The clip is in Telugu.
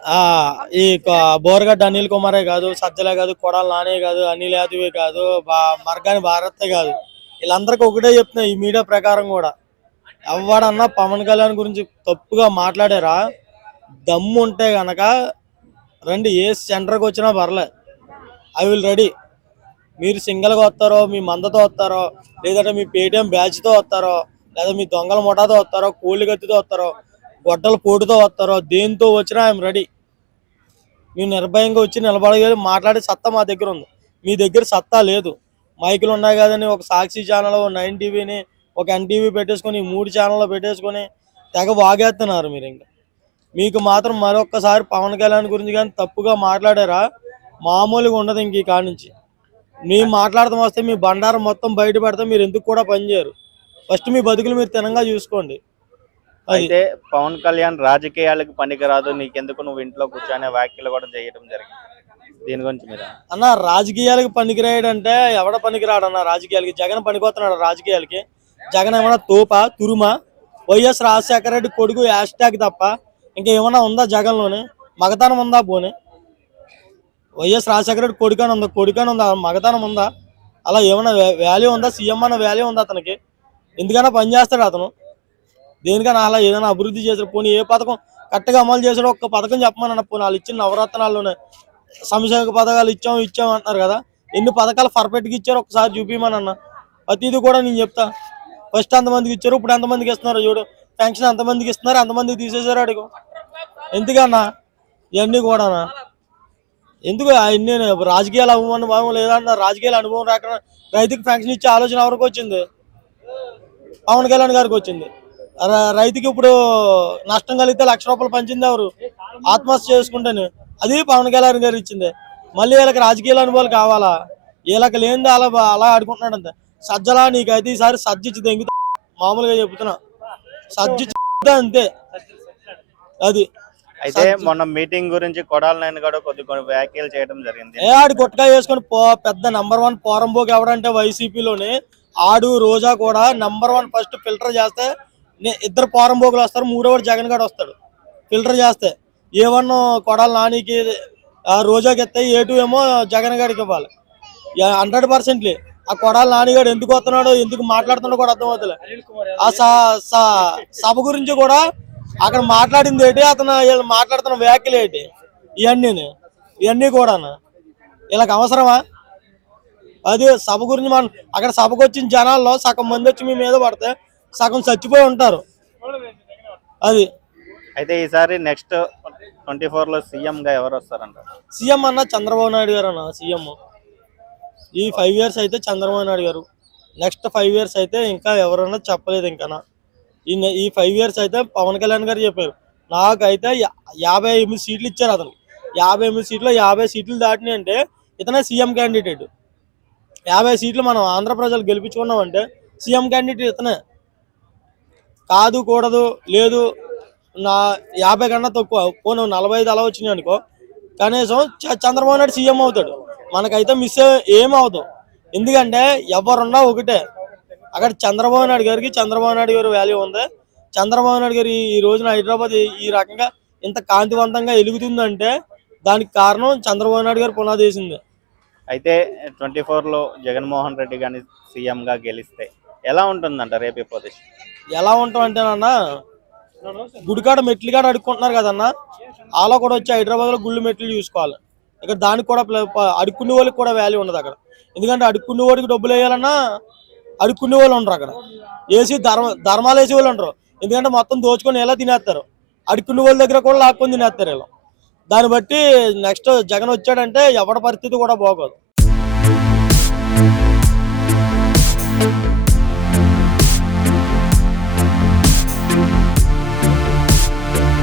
ఆ ఈ బోరగడ్డ అనిల్ కుమారే కాదు, సజ్జలే కాదు, కొడాలి నానే కాదు, అనిల్ యాదవే కాదు, మర్గాని భారతే కాదు, వీళ్ళందరికీ ఒకటే చెప్తున్నా ఈ మీడియా ప్రకారం కూడా. ఎవడన్నా పవన్ కళ్యాణ్ గురించి తప్పుగా మాట్లాడారా, దమ్ము ఉంటే గనక రండి, ఏ సెంటర్కి వచ్చినా పర్లే, ఐ విల్ రెడీ. మీరు సింగిల్గా వస్తారో, మీ మందతో వస్తారో, లేదంటే మీ పేటిఎం బ్యాచ్తో వస్తారో, లేదా మీ దొంగల ముఠాతో వస్తారో, కోళ్ళు కత్తితో వస్తారో, గొడ్డల పోటుతో వస్తారో, దేంతో వచ్చినా ఐఎమ్ రెడీ. మీరు నిర్భయంగా వచ్చి నిలబడగలి మాట్లాడే సత్తా మా దగ్గర ఉంది. మీ దగ్గర సత్తా లేదు. మైకులు ఉన్నాయి కదని ఒక సాక్షి ఛానల్, 9 టీవీని, ఒక ఎన్టీవీ పెట్టేసుకొని, 3 ఛానళ్ళు పెట్టేసుకొని తెగ వాగేస్తున్నారు మీరు. ఇంకా మీకు మాత్రం మరొక్కసారి పవన్ కళ్యాణ్ గురించి కానీ తప్పుగా మాట్లాడారా, మామూలుగా ఉండదు ఇంక ఈ కాడి నుంచి. మేము మాట్లాడతాం వస్తే మీ బండారం మొత్తం బయట పెడితే మీరు ఎందుకు కూడా పనిచేయరు. ఫస్ట్ మీ బతుకులు మీరు తినంగా చూసుకోండి. అయితే పవన్ కళ్యాణ్ రాజకీయాలకు పనికిరాదు, నీకెందుకు నువ్వు ఇంట్లో కూర్చొనే వ్యాఖ్యలు కూడా చేయడం జరిగింది. దీని గురించి మీరు అన్న, రాజకీయాలకు పనికిరాడంటే ఎవడ పనికిరాడన్న రాజకీయాలకి? జగన్ పనికొస్తున్నాడు రాజకీయాలకి? జగన్ ఏమన్నా తోపా తురుమా? వైఎస్ రాజశేఖర రెడ్డి కొడుకు హ్యాష్ ట్యాగ్ తప్ప ఇంకేమన్నా ఉందా జగన్లోనే? మగతనం ఉందా? పోనీ వైఎస్ రాజశేఖర రెడ్డి కొడుకని ఉందా? మగతనం ఉందా? అలా ఏమన్నా వాల్యూ ఉందా? సీఎం అన్న వాల్యూ ఉందా అతనికి? ఎందుకన్నా పని చేస్తాడు అతను? దేనికన్నా అలా ఏదైనా అభివృద్ధి చేశాడు? పోనీ ఏ పథకం కరెక్ట్గా అమలు చేశాడో ఒక్క పథకం చెప్పమన్న. పోనీ వాళ్ళు ఇచ్చిన నవరత్నాల్లోనే సంక్షేమ పథకాలు ఇచ్చాం అంటున్నారు కదా, ఎన్ని పథకాలు పర్ఫెక్ట్గా ఇచ్చారో ఒకసారి చూపించమనన్న. ప్రతిదీ కూడా నేను చెప్తా. ఫస్ట్ ఎంతమందికి ఇచ్చారు, ఇప్పుడు ఎంతమందికి ఇస్తున్నారు చూడు. పెన్షన్ ఎంతమందికి ఇస్తున్నారు, ఎంతమందికి తీసేశారు అడుగు. ఎందుకన్నా ఇవన్నీ కూడానా? ఎందుకు అన్ని రాజకీయాల అనుభవం లేదన్న? రాజకీయాల అనుభవం రాక రైతుకి పెన్షన్ ఇచ్చే ఆలోచన ఎవరికి వచ్చింది? పవన్ కళ్యాణ్ గారికి వచ్చింది. రైతుకి ఇప్పుడు నష్టం కలిగితే 1,00,000 రూపాయలు పంచింది ఎవరు? ఆత్మహత్య చేసుకుంటేనే. అది పవన్ కళ్యాణ్ గారు ఇచ్చింది. మళ్ళీ వీళ్ళకి రాజకీయాల అనుభవాలు కావాలా? వీళ్ళకి లేనిది అలా ఆడుకుంటున్నాడు అంతే. సజ్జలా నీకైతే ఈసారి సజ్జిచ్చి దెంగుతా, మామూలుగా చెబుతున్నా, సజ్జిచ్చి అంతే. అది అయితే మొన్న మీటింగ్ గురించి కొడాలి నాని కూడా కొన్ని వ్యాఖ్యలు చేయడం జరిగింది. ఆడు గుట్కా వేసుకొని పెద్ద నంబర్ 1 పోరంబోకి ఎవడంటే వైసీపీలోని ఆడు రోజా కూడా నంబర్ 1 ఫస్ట్ ఫిల్టర్ చేస్తే ఇద్దరు పోరంబోకులు వస్తారు, మూడోవాడు జగన్ గారు వస్తాడు. ఫిల్టర్ చేస్తే A1 కొడాలి నానికి, రోజాకి ఇస్తాయి, A2 ఏమో జగన్ గారికి ఇవ్వాలి. 100%. ఆ కొడాలి నానిగాడు ఎందుకు వస్తున్నాడో, ఎందుకు మాట్లాడుతున్నాడో కూడా అర్థమవుతుంది. ఆ సభ గురించి కూడా అక్కడ మాట్లాడింది ఏంటి, అతను మాట్లాడుతున్న వ్యాఖ్యలు ఏంటి, ఇవన్నీ కూడా వీళ్ళకి అవసరమా? అది సభ గురించి మనం అక్కడ సభకు వచ్చిన జనాల్లో సగం మంది వచ్చి మీ మీద పడితే సగం చచ్చిపోయి ఉంటారు. అది అయితే ఈసారి నెక్స్ట్ 24లో సీఎం గా ఎవరు వస్తారంట? సీఎం అన్న చంద్రబాబు నాయుడు గారు అన్న సీఎం. ఈ 5 years అయితే చంద్రబాబు నాయుడు గారు, నెక్స్ట్ 5 years అయితే ఇంకా ఎవరన్నా చెప్పలేదు. ఇంకా ఈ 5 years అయితే పవన్ కళ్యాణ్ గారు చెప్పారు. నాకైతే 58 సీట్లు ఇచ్చారు అతను. 58 సీట్లు 50 సీట్లు దాటినాయి అంటే ఇతనే సీఎం క్యాండిడేట్. 50 సీట్లు మనం ఆంధ్ర ప్రజలు గెలిపించుకున్నామంటే సీఎం క్యాండిడేట్ ఇతనే. కాదు కూడదు లేదు, నా 50 కన్నా తక్కువ, పోను 45 అలా వచ్చినాయి అనుకో, కనీసం చంద్రబాబు నాయుడు సీఎం అవుతాడు. మనకైతే మిస్ ఏమవుతాం. ఎందుకంటే ఎవరున్నా ఒకటే. అక్కడ చంద్రబాబు నాయుడు గారు వాల్యూ ఉంది. చంద్రబాబు నాయుడు గారు ఈ రోజున హైదరాబాద్ ఈ రకంగా ఇంత కాంతివంతంగా వెలుగుతుందంటే దానికి కారణం చంద్రబాబు నాయుడు గారు పునాది వేసింది. అయితే 24లో జగన్మోహన్ రెడ్డి గారిని సీఎం గా గెలిస్తే ఎలా ఉంటుందంట రేపు పొజిషన్? ఎలా ఉంటాం అంటేనన్నా, గుడికాడ మెట్లు కాడ అడుక్కుంటున్నారు కదన్నా, అలా కూడా వచ్చి హైదరాబాద్లో గుళ్ళు మెట్లు చూసుకోవాలి. ఇక్కడ దానికి కూడా అడుక్కునే వాళ్ళకి కూడా వాల్యూ ఉండదు అక్కడ. ఎందుకంటే అడుక్కునే వాడికి డబ్బులు వేయాలన్నా అడుక్కునే వాళ్ళు ఉండరు అక్కడ. వేసి ధర్మాలు వేసే వాళ్ళు ఉండరు. ఎందుకంటే మొత్తం దోచుకొని ఎలా తినేస్తారు, అడుక్కునే వాళ్ళ దగ్గర కూడా లాక్కొని తినేస్తారు ఇలా. దాన్ని బట్టి నెక్స్ట్ జగన్ వచ్చాడంటే ఎవరి పరిస్థితి కూడా బాగోదు.